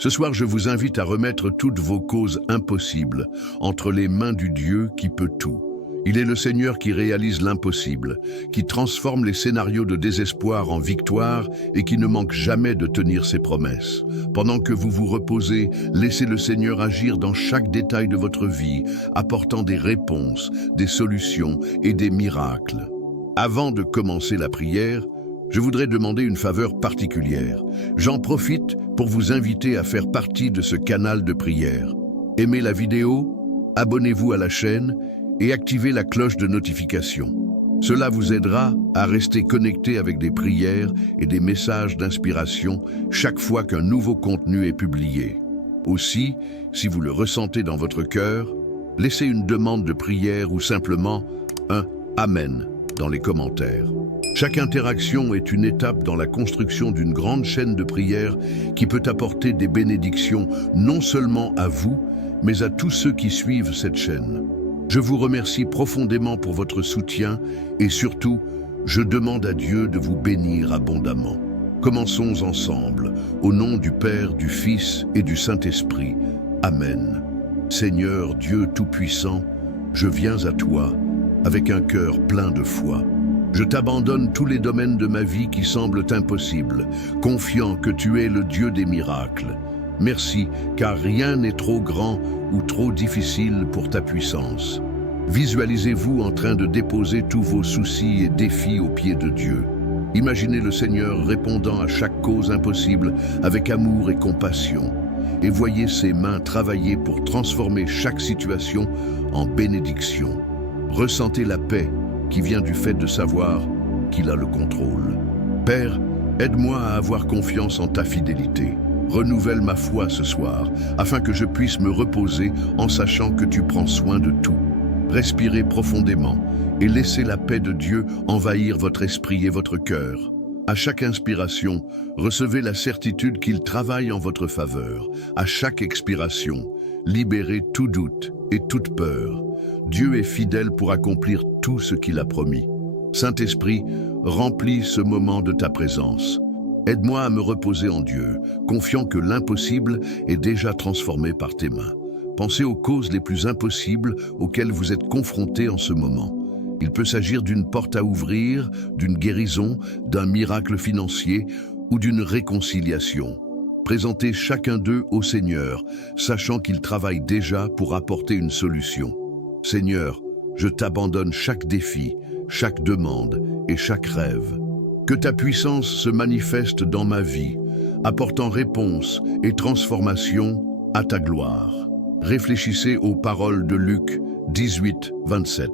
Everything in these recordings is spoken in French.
Ce soir, je vous invite à remettre toutes vos causes impossibles entre les mains du Dieu qui peut tout. Il est le Seigneur qui réalise l'impossible, qui transforme les scénarios de désespoir en victoire et qui ne manque jamais de tenir ses promesses. Pendant que vous vous reposez, laissez le Seigneur agir dans chaque détail de votre vie, apportant des réponses, des solutions et des miracles. Avant de commencer la prière, je voudrais demander une faveur particulière. J'en profite pour vous inviter à faire partie de ce canal de prière. Aimez la vidéo, abonnez-vous à la chaîne et activez la cloche de notification. Cela vous aidera à rester connecté avec des prières et des messages d'inspiration chaque fois qu'un nouveau contenu est publié. Aussi, si vous le ressentez dans votre cœur, laissez une demande de prière ou simplement un « Amen » dans les commentaires. Chaque interaction est une étape dans la construction d'une grande chaîne de prières qui peut apporter des bénédictions non seulement à vous, mais à tous ceux qui suivent cette chaîne. Je vous remercie profondément pour votre soutien et surtout, je demande à Dieu de vous bénir abondamment. Commençons ensemble, au nom du Père, du Fils et du Saint-Esprit. Amen. Seigneur Dieu Tout-Puissant, je viens à toi avec un cœur plein de foi. Je t'abandonne tous les domaines de ma vie qui semblent impossibles, confiant que tu es le Dieu des miracles. Merci, car rien n'est trop grand ou trop difficile pour ta puissance. Visualisez-vous en train de déposer tous vos soucis et défis aux pieds de Dieu. Imaginez le Seigneur répondant à chaque cause impossible avec amour et compassion. Et voyez ses mains travailler pour transformer chaque situation en bénédiction. Ressentez la paix qui vient du fait de savoir qu'il a le contrôle. Père, aide-moi à avoir confiance en ta fidélité. Renouvelle ma foi ce soir, afin que je puisse me reposer en sachant que tu prends soin de tout. Respirez profondément et laissez la paix de Dieu envahir votre esprit et votre cœur. À chaque inspiration, recevez la certitude qu'il travaille en votre faveur. À chaque expiration, libérez tout doute et toute peur. Dieu est fidèle pour accomplir tout ce qu'il a promis. Saint-Esprit, remplis ce moment de ta présence. Aide-moi à me reposer en Dieu, confiant que l'impossible est déjà transformé par tes mains. Pensez aux causes les plus impossibles auxquelles vous êtes confrontés en ce moment. Il peut s'agir d'une porte à ouvrir, d'une guérison, d'un miracle financier ou d'une réconciliation. Présentez chacun d'eux au Seigneur, sachant qu'il travaille déjà pour apporter une solution. Seigneur, je t'abandonne chaque défi, chaque demande et chaque rêve. Que ta puissance se manifeste dans ma vie, apportant réponse et transformation à ta gloire. Réfléchissez aux paroles de Luc 18, 27.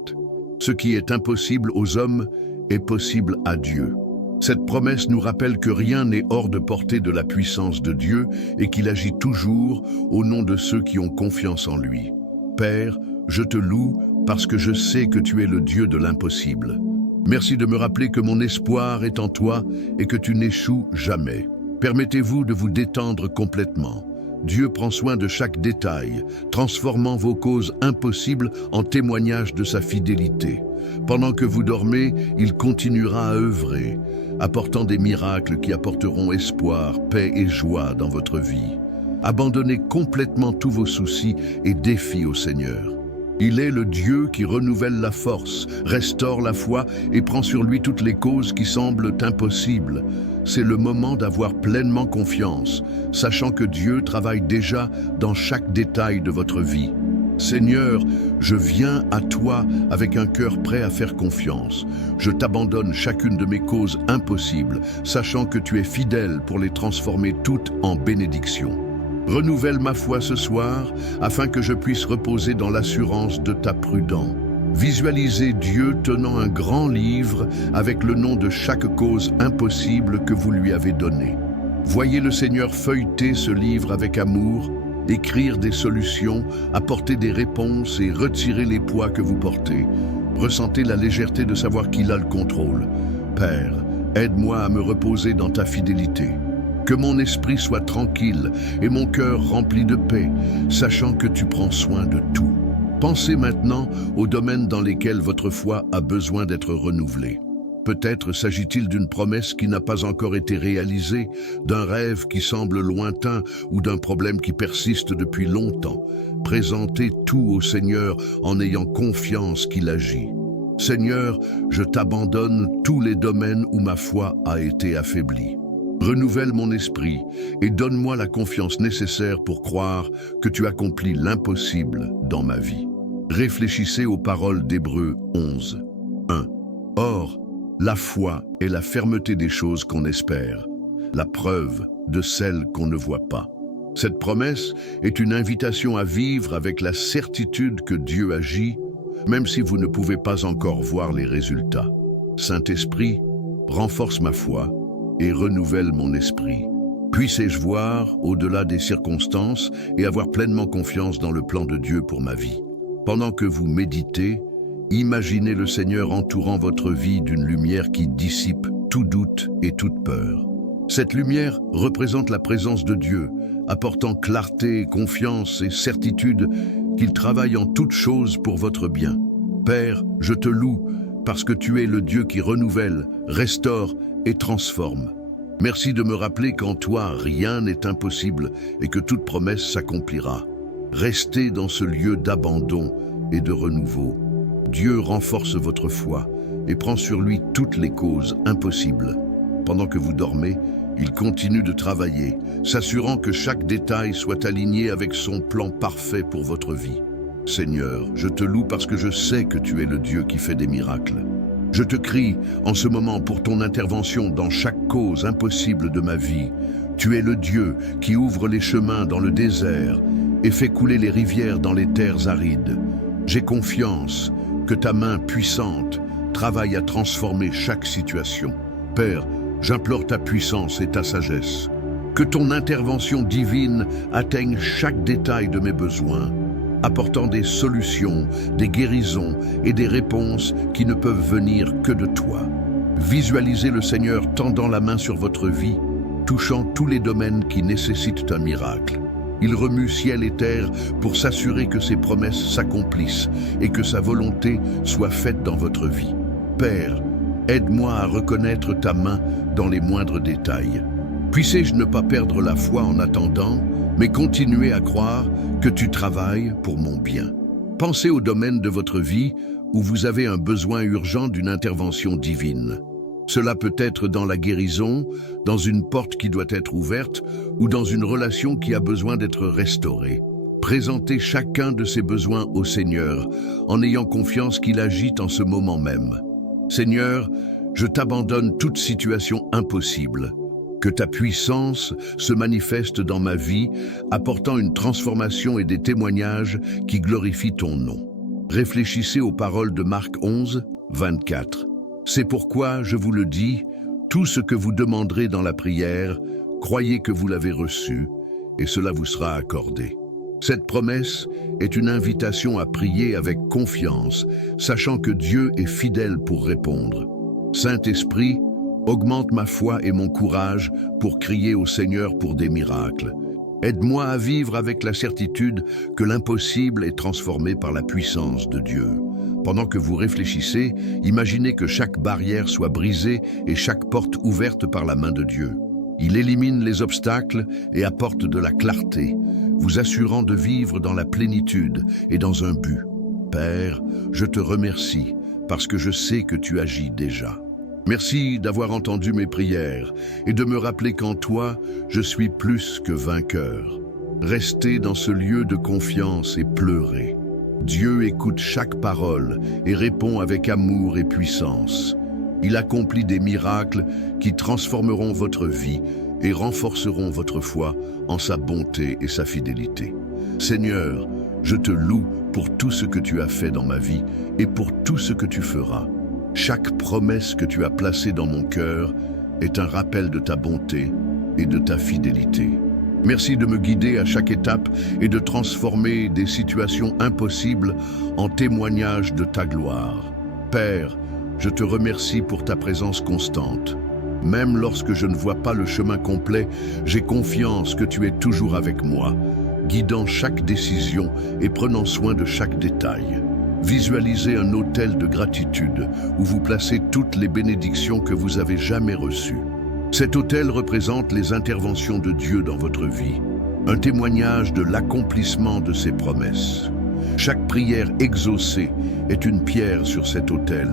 Ce qui est impossible aux hommes est possible à Dieu. Cette promesse nous rappelle que rien n'est hors de portée de la puissance de Dieu et qu'il agit toujours au nom de ceux qui ont confiance en lui. Père, je te loue parce que je sais que tu es le Dieu de l'impossible. Merci de me rappeler que mon espoir est en toi et que tu n'échoues jamais. Permettez-vous de vous détendre complètement. Dieu prend soin de chaque détail, transformant vos causes impossibles en témoignages de sa fidélité. Pendant que vous dormez, il continuera à œuvrer, apportant des miracles qui apporteront espoir, paix et joie dans votre vie. Abandonnez complètement tous vos soucis et défis au Seigneur. Il est le Dieu qui renouvelle la force, restaure la foi et prend sur lui toutes les causes qui semblent impossibles. C'est le moment d'avoir pleinement confiance, sachant que Dieu travaille déjà dans chaque détail de votre vie. Seigneur, je viens à toi avec un cœur prêt à faire confiance. Je t'abandonne chacune de mes causes impossibles, sachant que tu es fidèle pour les transformer toutes en bénédictions. Renouvelle ma foi ce soir, afin que je puisse reposer dans l'assurance de ta prudence. Visualisez Dieu tenant un grand livre avec le nom de chaque cause impossible que vous lui avez donné. Voyez le Seigneur feuilleter ce livre avec amour, écrire des solutions, apporter des réponses et retirer les poids que vous portez. Ressentez la légèreté de savoir qu'il a le contrôle. Père, aide-moi à me reposer dans ta fidélité. Que mon esprit soit tranquille et mon cœur rempli de paix, sachant que tu prends soin de tout. Pensez maintenant aux domaines dans lesquels votre foi a besoin d'être renouvelée. Peut-être s'agit-il d'une promesse qui n'a pas encore été réalisée, d'un rêve qui semble lointain ou d'un problème qui persiste depuis longtemps. Présentez tout au Seigneur en ayant confiance qu'il agit. Seigneur, je t'abandonne tous les domaines où ma foi a été affaiblie. Renouvelle mon esprit et donne-moi la confiance nécessaire pour croire que tu accomplis l'impossible dans ma vie. Réfléchissez aux paroles d'Hébreux 11, 1. Or, la foi est la fermeté des choses qu'on espère, la preuve de celles qu'on ne voit pas. Cette promesse est une invitation à vivre avec la certitude que Dieu agit, même si vous ne pouvez pas encore voir les résultats. Saint-Esprit, renforce ma foi et renouvelle mon esprit. Puissé-je voir au-delà des circonstances et avoir pleinement confiance dans le plan de Dieu pour ma vie. Pendant que vous méditez, imaginez le Seigneur entourant votre vie d'une lumière qui dissipe tout doute et toute peur. Cette lumière représente la présence de Dieu, apportant clarté, confiance et certitude qu'il travaille en toutes choses pour votre bien. Père, je te loue parce que tu es le Dieu qui renouvelle, restaure et transforme. Merci de me rappeler qu'en toi, rien n'est impossible et que toute promesse s'accomplira. Restez dans ce lieu d'abandon et de renouveau. Dieu renforce votre foi et prend sur lui toutes les causes impossibles. Pendant que vous dormez, il continue de travailler, s'assurant que chaque détail soit aligné avec son plan parfait pour votre vie. Seigneur, je te loue parce que je sais que tu es le Dieu qui fait des miracles. Je te crie en ce moment pour ton intervention dans chaque cause impossible de ma vie. Tu es le Dieu qui ouvre les chemins dans le désert et fait couler les rivières dans les terres arides. J'ai confiance que ta main puissante travaille à transformer chaque situation. Père, j'implore ta puissance et ta sagesse. Que ton intervention divine atteigne chaque détail de mes besoins, apportant des solutions, des guérisons et des réponses qui ne peuvent venir que de toi. Visualisez le Seigneur tendant la main sur votre vie, touchant tous les domaines qui nécessitent un miracle. Il remue ciel et terre pour s'assurer que ses promesses s'accomplissent et que sa volonté soit faite dans votre vie. Père, aide-moi à reconnaître ta main dans les moindres détails. Puissé-je ne pas perdre la foi en attendant, mais continuer à croire que tu travailles pour mon bien. Pensez au domaine de votre vie où vous avez un besoin urgent d'une intervention divine. Cela peut être dans la guérison, dans une porte qui doit être ouverte ou dans une relation qui a besoin d'être restaurée. Présentez chacun de ces besoins au Seigneur en ayant confiance qu'il agit en ce moment même. Seigneur, je t'abandonne toute situation impossible. Que ta puissance se manifeste dans ma vie, apportant une transformation et des témoignages qui glorifient ton nom. Réfléchissez aux paroles de Marc 11, 24. C'est pourquoi, je vous le dis, tout ce que vous demanderez dans la prière, croyez que vous l'avez reçu, et cela vous sera accordé. Cette promesse est une invitation à prier avec confiance, sachant que Dieu est fidèle pour répondre. Saint-Esprit, augmente ma foi et mon courage pour crier au Seigneur pour des miracles. Aide-moi à vivre avec la certitude que l'impossible est transformé par la puissance de Dieu. Pendant que vous réfléchissez, imaginez que chaque barrière soit brisée et chaque porte ouverte par la main de Dieu. Il élimine les obstacles et apporte de la clarté, vous assurant de vivre dans la plénitude et dans un but. Père, je te remercie parce que je sais que tu agis déjà. Merci d'avoir entendu mes prières et de me rappeler qu'en toi, je suis plus que vainqueur. Restez dans ce lieu de confiance et pleurez. Dieu écoute chaque parole et répond avec amour et puissance. Il accomplit des miracles qui transformeront votre vie et renforceront votre foi en sa bonté et sa fidélité. Seigneur, je te loue pour tout ce que tu as fait dans ma vie et pour tout ce que tu feras. Chaque promesse que tu as placée dans mon cœur est un rappel de ta bonté et de ta fidélité. Merci de me guider à chaque étape et de transformer des situations impossibles en témoignages de ta gloire. Père, je te remercie pour ta présence constante. Même lorsque je ne vois pas le chemin complet, j'ai confiance que tu es toujours avec moi, guidant chaque décision et prenant soin de chaque détail. Visualisez un autel de gratitude où vous placez toutes les bénédictions que vous avez jamais reçues. Cet autel représente les interventions de Dieu dans votre vie, un témoignage de l'accomplissement de ses promesses. Chaque prière exaucée est une pierre sur cet autel,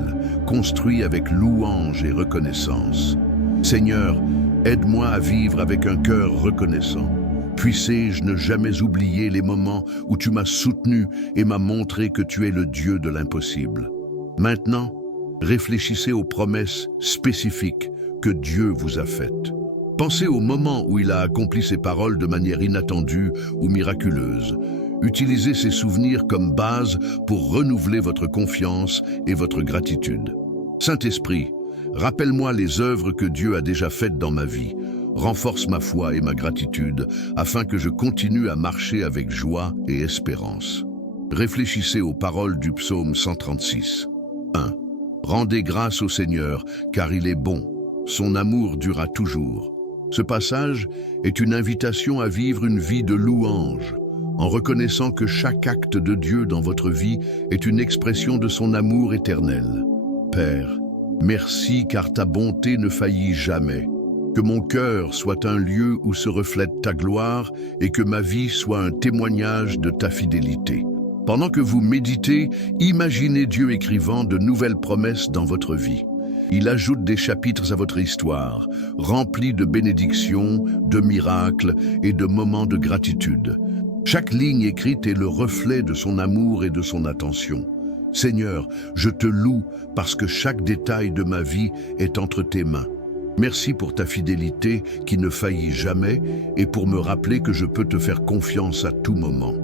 construit avec louange et reconnaissance. Seigneur, aide-moi à vivre avec un cœur reconnaissant. Puissé-je ne jamais oublier les moments où tu m'as soutenu et m'as montré que tu es le Dieu de l'impossible. Maintenant, réfléchissez aux promesses spécifiques que Dieu vous a faites. Pensez au moment où il a accompli ses paroles de manière inattendue ou miraculeuse. Utilisez ces souvenirs comme base pour renouveler votre confiance et votre gratitude. Saint-Esprit, rappelle-moi les œuvres que Dieu a déjà faites dans ma vie. Renforce ma foi et ma gratitude afin que je continue à marcher avec joie et espérance. Réfléchissez aux paroles du psaume 136. 1. Rendez grâce au Seigneur, car il est bon. Son amour durera toujours. Ce passage est une invitation à vivre une vie de louange, en reconnaissant que chaque acte de Dieu dans votre vie est une expression de son amour éternel. Père, merci car ta bonté ne faillit jamais. Que mon cœur soit un lieu où se reflète ta gloire et que ma vie soit un témoignage de ta fidélité. Pendant que vous méditez, imaginez Dieu écrivant de nouvelles promesses dans votre vie. Il ajoute des chapitres à votre histoire, remplis de bénédictions, de miracles et de moments de gratitude. Chaque ligne écrite est le reflet de son amour et de son attention. Seigneur, je te loue parce que chaque détail de ma vie est entre tes mains. Merci pour ta fidélité qui ne faillit jamais et pour me rappeler que je peux te faire confiance à tout moment.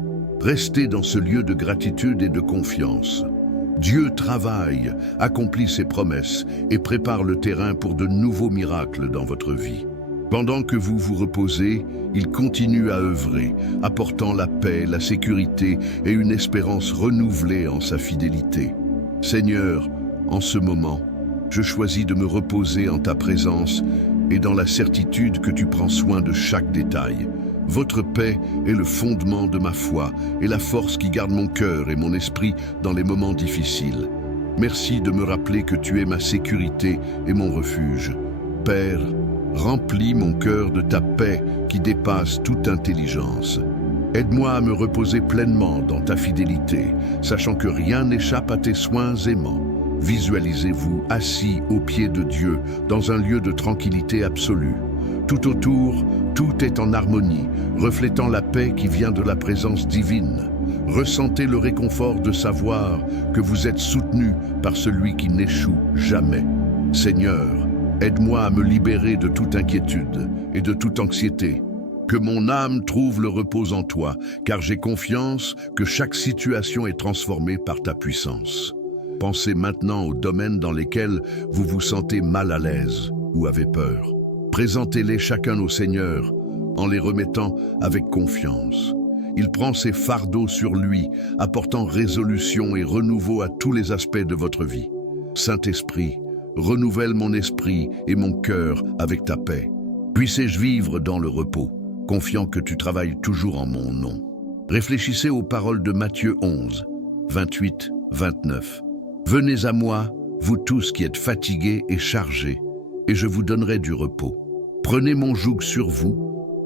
Restez dans ce lieu de gratitude et de confiance. Dieu travaille, accomplit ses promesses et prépare le terrain pour de nouveaux miracles dans votre vie. Pendant que vous vous reposez, il continue à œuvrer, apportant la paix, la sécurité et une espérance renouvelée en sa fidélité. Seigneur, en ce moment, je choisis de me reposer en ta présence et dans la certitude que tu prends soin de chaque détail. Votre paix est le fondement de ma foi et la force qui garde mon cœur et mon esprit dans les moments difficiles. Merci de me rappeler que tu es ma sécurité et mon refuge. Père, remplis mon cœur de ta paix qui dépasse toute intelligence. Aide-moi à me reposer pleinement dans ta fidélité, sachant que rien n'échappe à tes soins aimants. Visualisez-vous assis aux pieds de Dieu, dans un lieu de tranquillité absolue. Tout autour, tout est en harmonie, reflétant la paix qui vient de la présence divine. Ressentez le réconfort de savoir que vous êtes soutenu par celui qui n'échoue jamais. Seigneur, aide-moi à me libérer de toute inquiétude et de toute anxiété. Que mon âme trouve le repos en toi, car j'ai confiance que chaque situation est transformée par ta puissance. Pensez maintenant aux domaines dans lesquels vous vous sentez mal à l'aise ou avez peur. Présentez-les chacun au Seigneur en les remettant avec confiance. Il prend ses fardeaux sur lui, apportant résolution et renouveau à tous les aspects de votre vie. Saint-Esprit, renouvelle mon esprit et mon cœur avec ta paix. Puissé-je vivre dans le repos, confiant que tu travailles toujours en mon nom. Réfléchissez aux paroles de Matthieu 11, 28, 29. Venez à moi, vous tous qui êtes fatigués et chargés, et je vous donnerai du repos. Prenez mon joug sur vous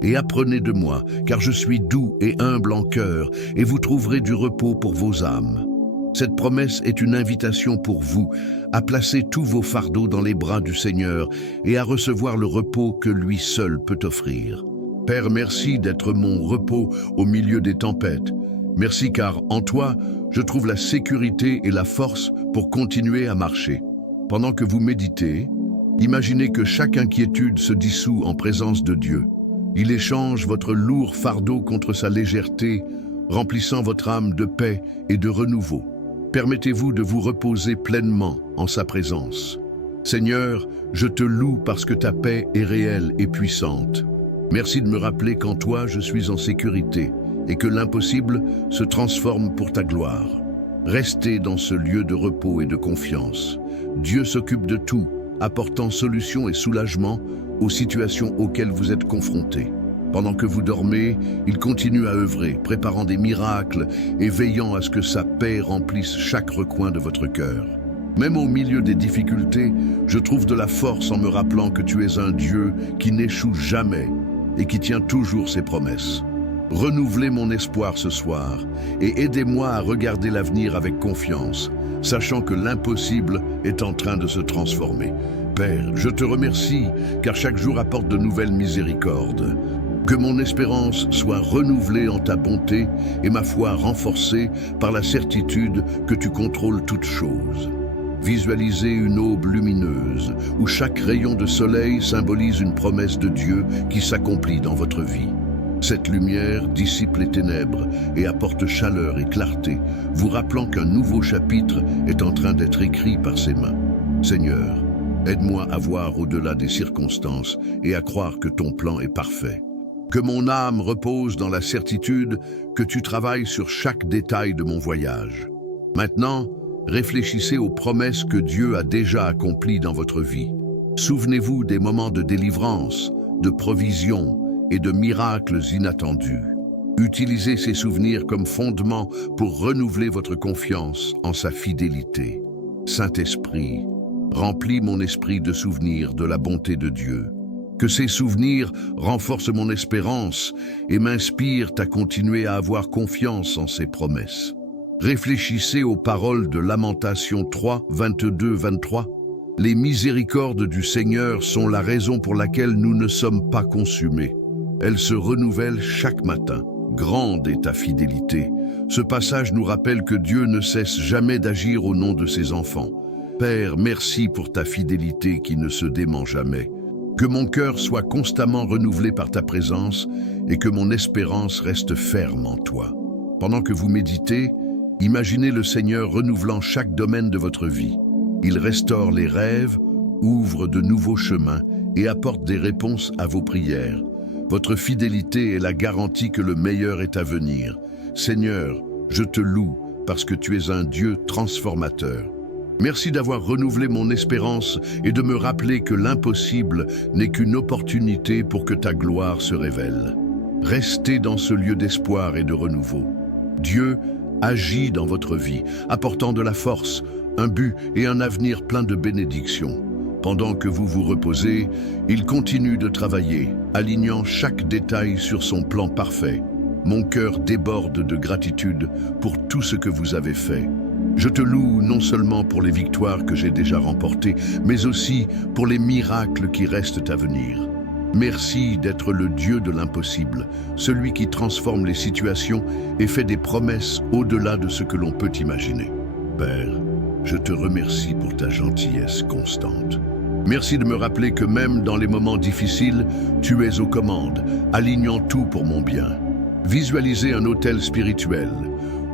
et apprenez de moi, car je suis doux et humble en cœur, et vous trouverez du repos pour vos âmes. Cette promesse est une invitation pour vous à placer tous vos fardeaux dans les bras du Seigneur et à recevoir le repos que lui seul peut offrir. Père, merci d'être mon repos au milieu des tempêtes. Merci car en toi, je trouve la sécurité et la force pour continuer à marcher. Pendant que vous méditez, imaginez que chaque inquiétude se dissout en présence de Dieu. Il échange votre lourd fardeau contre sa légèreté, remplissant votre âme de paix et de renouveau. Permettez-vous de vous reposer pleinement en sa présence. Seigneur, je te loue parce que ta paix est réelle et puissante. Merci de me rappeler qu'en toi je suis en sécurité et que l'impossible se transforme pour ta gloire. Restez dans ce lieu de repos et de confiance. Dieu s'occupe de tout, apportant solution et soulagement aux situations auxquelles vous êtes confrontés. Pendant que vous dormez, il continue à œuvrer, préparant des miracles et veillant à ce que sa paix remplisse chaque recoin de votre cœur. Même au milieu des difficultés, je trouve de la force en me rappelant que tu es un Dieu qui n'échoue jamais et qui tient toujours ses promesses. Renouvelez mon espoir ce soir et aidez-moi à regarder l'avenir avec confiance, sachant que l'impossible est en train de se transformer. Père, je te remercie car chaque jour apporte de nouvelles miséricordes. Que mon espérance soit renouvelée en ta bonté et ma foi renforcée par la certitude que tu contrôles toutes choses. Visualisez une aube lumineuse où chaque rayon de soleil symbolise une promesse de Dieu qui s'accomplit dans votre vie. Cette lumière dissipe les ténèbres et apporte chaleur et clarté, vous rappelant qu'un nouveau chapitre est en train d'être écrit par ses mains. Seigneur, aide-moi à voir au-delà des circonstances et à croire que ton plan est parfait. Que mon âme repose dans la certitude que tu travailles sur chaque détail de mon voyage. Maintenant, réfléchissez aux promesses que Dieu a déjà accomplies dans votre vie. Souvenez-vous des moments de délivrance, de provision et de miracles inattendus. Utilisez ces souvenirs comme fondement pour renouveler votre confiance en sa fidélité. Saint-Esprit, remplis mon esprit de souvenirs de la bonté de Dieu. Que ces souvenirs renforcent mon espérance et m'inspirent à continuer à avoir confiance en ses promesses. Réfléchissez aux paroles de Lamentation 3, 22-23. Les miséricordes du Seigneur sont la raison pour laquelle nous ne sommes pas consumés. Elles se renouvellent chaque matin. Grande est ta fidélité. Ce passage nous rappelle que Dieu ne cesse jamais d'agir au nom de ses enfants. Père, merci pour ta fidélité qui ne se dément jamais. Que mon cœur soit constamment renouvelé par ta présence et que mon espérance reste ferme en toi. Pendant que vous méditez, imaginez le Seigneur renouvelant chaque domaine de votre vie. Il restaure les rêves, ouvre de nouveaux chemins et apporte des réponses à vos prières. Votre fidélité est la garantie que le meilleur est à venir. Seigneur, je te loue parce que tu es un Dieu transformateur. Merci d'avoir renouvelé mon espérance et de me rappeler que l'impossible n'est qu'une opportunité pour que ta gloire se révèle. Restez dans ce lieu d'espoir et de renouveau. Dieu agit dans votre vie, apportant de la force, un but et un avenir plein de bénédictions. Pendant que vous vous reposez, il continue de travailler, alignant chaque détail sur son plan parfait. Mon cœur déborde de gratitude pour tout ce que vous avez fait. Je te loue non seulement pour les victoires que j'ai déjà remportées, mais aussi pour les miracles qui restent à venir. Merci d'être le Dieu de l'impossible, celui qui transforme les situations et fait des promesses au-delà de ce que l'on peut imaginer. Père, je te remercie pour ta gentillesse constante. Merci de me rappeler que même dans les moments difficiles, tu es aux commandes, alignant tout pour mon bien. Visualisez un autel spirituel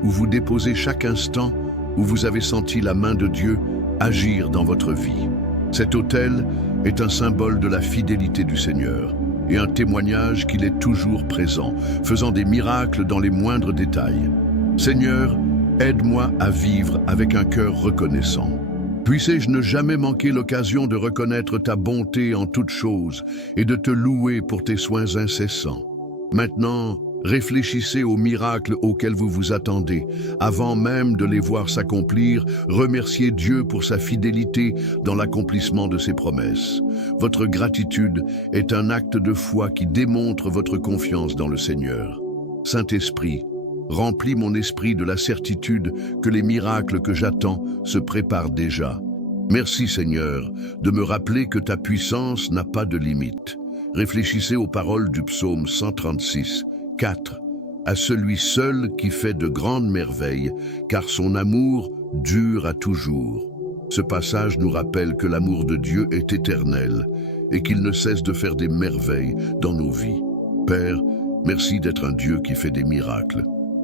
où vous déposez chaque instant où vous avez senti la main de Dieu agir dans votre vie. Cet autel est un symbole de la fidélité du Seigneur et un témoignage qu'il est toujours présent, faisant des miracles dans les moindres détails. Seigneur, aide-moi à vivre avec un cœur reconnaissant. Puissé-je ne jamais manquer l'occasion de reconnaître ta bonté en toutes choses et de te louer pour tes soins incessants. Maintenant, réfléchissez aux miracles auxquels vous vous attendez. Avant même de les voir s'accomplir, remerciez Dieu pour sa fidélité dans l'accomplissement de ses promesses. Votre gratitude est un acte de foi qui démontre votre confiance dans le Seigneur. Saint-Esprit, remplis mon esprit de la certitude que les miracles que j'attends se préparent déjà. Merci Seigneur de me rappeler que ta puissance n'a pas de limite. Réfléchissez aux paroles du psaume 136, 4. À celui seul qui fait de grandes merveilles, car son amour dure à toujours. Ce passage nous rappelle que l'amour de Dieu est éternel et qu'il ne cesse de faire des merveilles dans nos vies. Père, merci d'être un Dieu qui fait des miracles.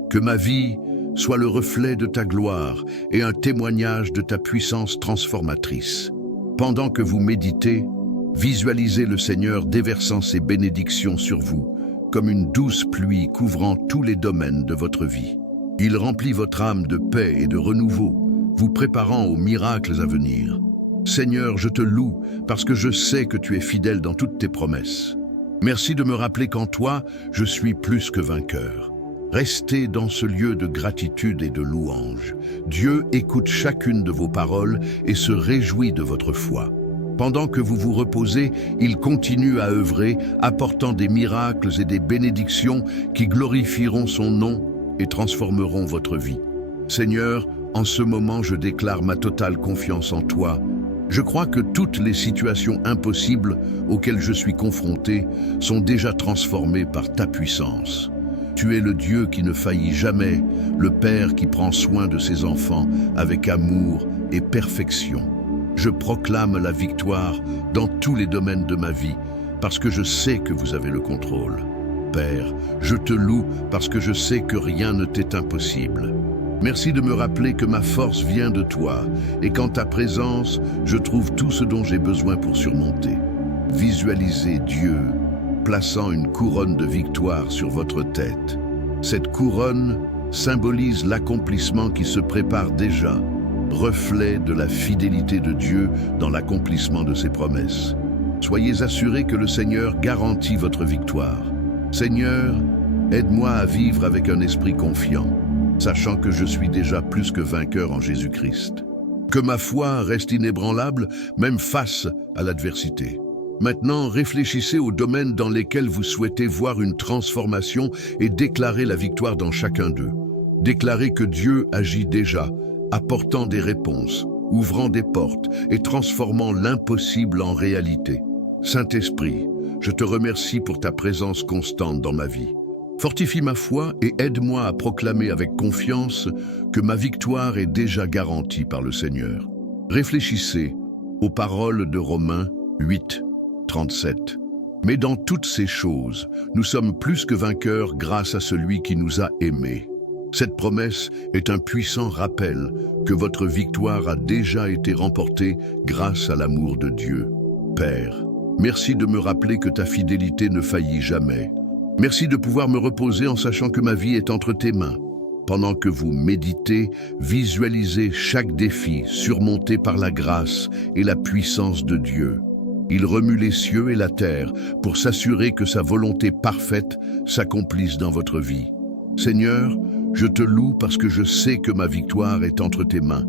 Que ma vie soit le reflet de ta gloire et un témoignage de ta puissance transformatrice. Pendant que vous méditez, visualisez le Seigneur déversant ses bénédictions sur vous, comme une douce pluie couvrant tous les domaines de votre vie. Il remplit votre âme de paix et de renouveau, vous préparant aux miracles à venir. Seigneur, je te loue parce que je sais que tu es fidèle dans toutes tes promesses. Merci de me rappeler qu'en toi, je suis plus que vainqueur. Restez dans ce lieu de gratitude et de louange. Dieu écoute chacune de vos paroles et se réjouit de votre foi. Pendant que vous vous reposez, il continue à œuvrer, apportant des miracles et des bénédictions qui glorifieront son nom et transformeront votre vie. Seigneur, en ce moment, je déclare ma totale confiance en toi. Je crois que toutes les situations impossibles auxquelles je suis confronté sont déjà transformées par ta puissance. Tu es le Dieu qui ne faillit jamais, le Père qui prend soin de ses enfants avec amour et perfection. Je proclame la victoire dans tous les domaines de ma vie parce que je sais que vous avez le contrôle. Père, je te loue parce que je sais que rien ne t'est impossible. Merci de me rappeler que ma force vient de toi et qu'en ta présence, je trouve tout ce dont j'ai besoin pour surmonter. Visualisez Dieu plaçant une couronne de victoire sur votre tête. Cette couronne symbolise l'accomplissement qui se prépare déjà, reflet de la fidélité de Dieu dans l'accomplissement de ses promesses. Soyez assurés que le Seigneur garantit votre victoire. Seigneur, aide-moi à vivre avec un esprit confiant, sachant que je suis déjà plus que vainqueur en Jésus-Christ. Que ma foi reste inébranlable, même face à l'adversité. Maintenant, réfléchissez aux domaines dans lesquels vous souhaitez voir une transformation et déclarez la victoire dans chacun d'eux. Déclarez que Dieu agit déjà, apportant des réponses, ouvrant des portes et transformant l'impossible en réalité. Saint-Esprit, je te remercie pour ta présence constante dans ma vie. Fortifie ma foi et aide-moi à proclamer avec confiance que ma victoire est déjà garantie par le Seigneur. Réfléchissez aux paroles de Romains 8, 37. Mais dans toutes ces choses, nous sommes plus que vainqueurs grâce à celui qui nous a aimés. Cette promesse est un puissant rappel que votre victoire a déjà été remportée grâce à l'amour de Dieu. Père, merci de me rappeler que ta fidélité ne faillit jamais. Merci de pouvoir me reposer en sachant que ma vie est entre tes mains. Pendant que vous méditez, visualisez chaque défi surmonté par la grâce et la puissance de Dieu. Il remue les cieux et la terre pour s'assurer que sa volonté parfaite s'accomplisse dans votre vie. Seigneur, je te loue parce que je sais que ma victoire est entre tes mains.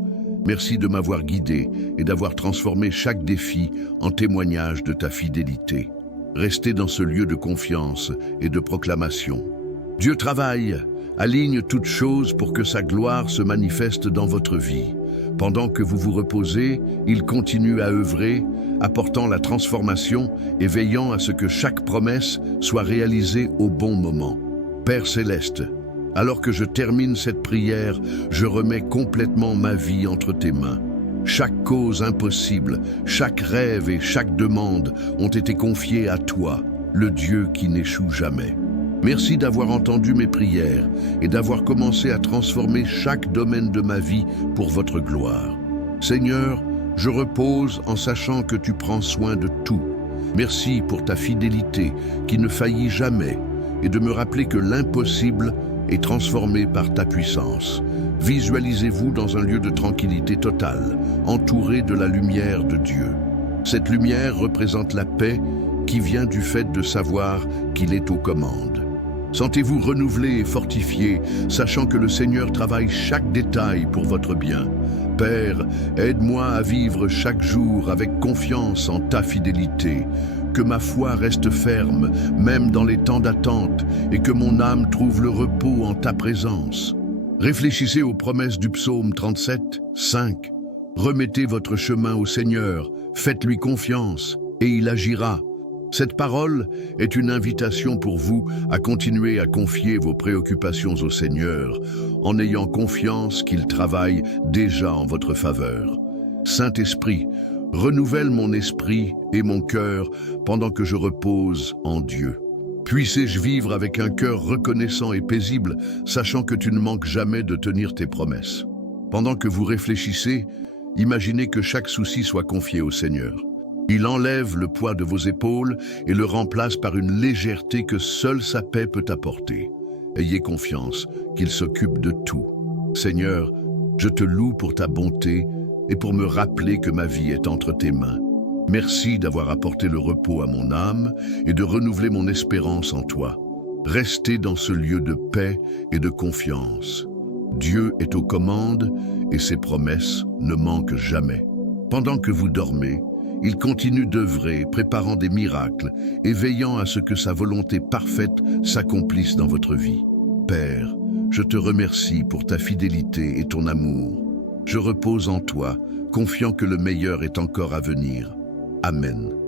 Merci de m'avoir guidé et d'avoir transformé chaque défi en témoignage de ta fidélité. Restez dans ce lieu de confiance et de proclamation. Dieu travaille, aligne toutes choses pour que sa gloire se manifeste dans votre vie. Pendant que vous vous reposez, il continue à œuvrer, apportant la transformation et veillant à ce que chaque promesse soit réalisée au bon moment. Père céleste, alors que je termine cette prière, je remets complètement ma vie entre tes mains. Chaque cause impossible, chaque rêve et chaque demande ont été confiés à toi, le Dieu qui n'échoue jamais. Merci d'avoir entendu mes prières et d'avoir commencé à transformer chaque domaine de ma vie pour votre gloire. Seigneur, je repose en sachant que tu prends soin de tout. Merci pour ta fidélité qui ne faillit jamais et de me rappeler que l'impossible est transformé par ta puissance. Visualisez-vous dans un lieu de tranquillité totale, entouré de la lumière de Dieu. Cette lumière représente la paix qui vient du fait de savoir qu'il est aux commandes. Sentez-vous renouvelé et fortifié, sachant que le Seigneur travaille chaque détail pour votre bien. Père, aide-moi à vivre chaque jour avec confiance en ta fidélité, que ma foi reste ferme, même dans les temps d'attente, et que mon âme trouve le repos en ta présence. Réfléchissez aux promesses du psaume 37, 5. Remettez votre chemin au Seigneur, faites-lui confiance, et il agira. Cette parole est une invitation pour vous à continuer à confier vos préoccupations au Seigneur, en ayant confiance qu'il travaille déjà en votre faveur. Saint-Esprit, renouvelle mon esprit et mon cœur pendant que je repose en Dieu. Puissé-je vivre avec un cœur reconnaissant et paisible, sachant que tu ne manques jamais de tenir tes promesses. Pendant que vous réfléchissez, imaginez que chaque souci soit confié au Seigneur. Il enlève le poids de vos épaules et le remplace par une légèreté que seule sa paix peut apporter. Ayez confiance qu'il s'occupe de tout. Seigneur, je te loue pour ta bonté et pour me rappeler que ma vie est entre tes mains. Merci d'avoir apporté le repos à mon âme et de renouveler mon espérance en toi. Restez dans ce lieu de paix et de confiance. Dieu est aux commandes et ses promesses ne manquent jamais. Pendant que vous dormez, il continue d'œuvrer, préparant des miracles et veillant à ce que sa volonté parfaite s'accomplisse dans votre vie. Père, je te remercie pour ta fidélité et ton amour. Je repose en toi, confiant que le meilleur est encore à venir. Amen.